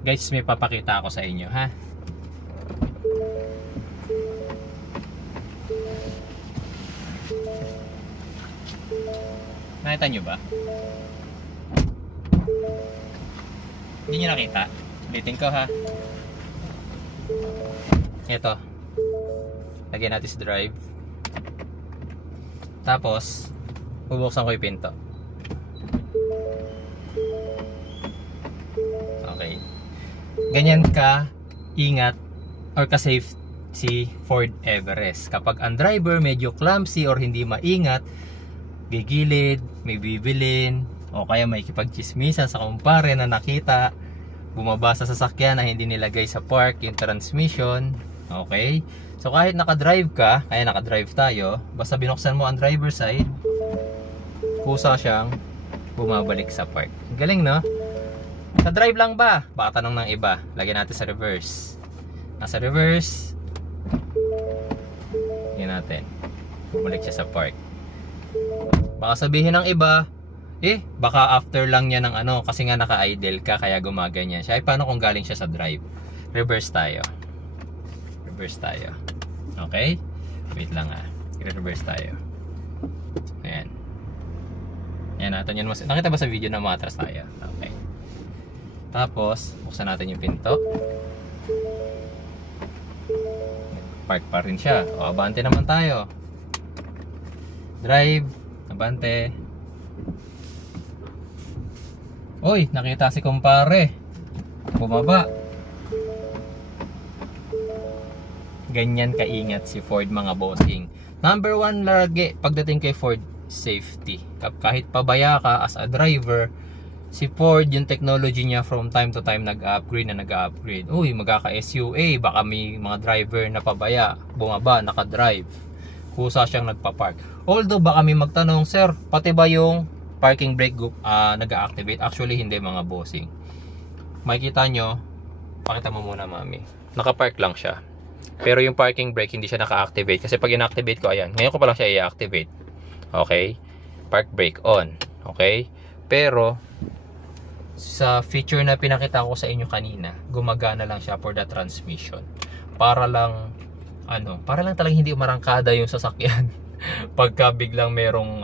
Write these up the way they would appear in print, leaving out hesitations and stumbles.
Guys, may papakita ako sa inyo, ha? Nakita nyo ba? Hindi nyo nakita? Ulitin ko, ha? Ito. Lagyan natin sa drive. Tapos, bubuksan ko yung pinto. Okay. Ganyan ka ingat or ka-safe si Ford Everest. Kapag ang driver medyo clumsy or hindi maingat, gigilid, may bibilin, o kaya may kipagchismisan sa kumpare na nakita, bumaba sa sasakyan na hindi nilagay sa park yung transmission. Okay? So kahit naka-drive ka, kaya naka-drive tayo, basta binuksan mo ang driver side, kusa siyang bumabalik sa park. Galing, no? Sa drive lang ba? Baka tanong ng iba. Lagyan natin sa reverse. Nasa reverse, yan natin. Bumalik siya sa park. Baka sabihin ng iba, baka after lang niya ng ano, kasi nga naka-idle ka, kaya gumaganyan siya. Ay, paano kung galing siya sa drive? Reverse tayo. Reverse tayo. Okay? Wait lang, i-reverse tayo. Ayan. Ayan natin yun. Nakita ba sa video na matras tayo? Okay. Tapos, buksan natin yung pinto. Park pa rin siya. O, abante naman tayo. Drive. Abante. Uy, nakita si kumpare. Bumaba. Ganyan kaingat si Ford, mga bossing. Number 1 lagi pagdating kay Ford, safety. Kahit pabaya ka as a driver, si Ford, yung technology niya from time to time nag-upgrade. Uy, magkaka-SUA, baka may mga driver na pabaya, bumaba, naka-drive. Kusa siyang nagpa-park. Although baka may magtanong, sir, pati ba yung parking brake nag-activate? Actually, hindi, mga bossing. Makikita nyo, pakita mo muna, mami. Naka-park lang siya. Pero yung parking brake hindi siya naka-activate. Kasi pag in-activate ko, ayan, ngayon ko pa lang siya i-activate. Okay? Park brake on. Okay? Pero sa feature na pinakita ko sa inyo kanina, gumagana lang siya for the transmission. Para lang talagang hindi umarangkada yung sasakyan. Pagka biglang merong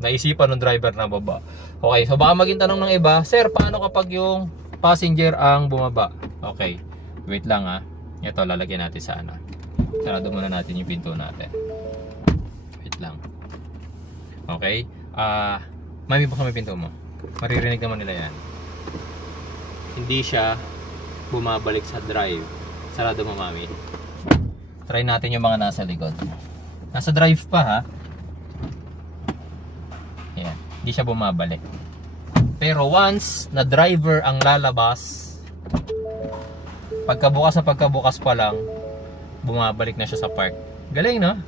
naisipan ng driver na baba. Okay, so baka maging tanong ng iba, sir, paano kapag yung passenger ang bumaba? Okay, wait lang, ito lalagyan natin sa sarado muna natin yung pinto natin. Wait lang. Okay, mami, buksan mo yung pinto mo. Maririnig naman nila yan. Hindi siya bumabalik sa drive. Sarado mo, mami. Try natin yung mga nasa likod. Nasa drive pa, ha. Yan. Hindi siya bumabalik. Pero once na driver ang lalabas, pagkabukas pa lang, bumabalik na siya sa park. Galing, no?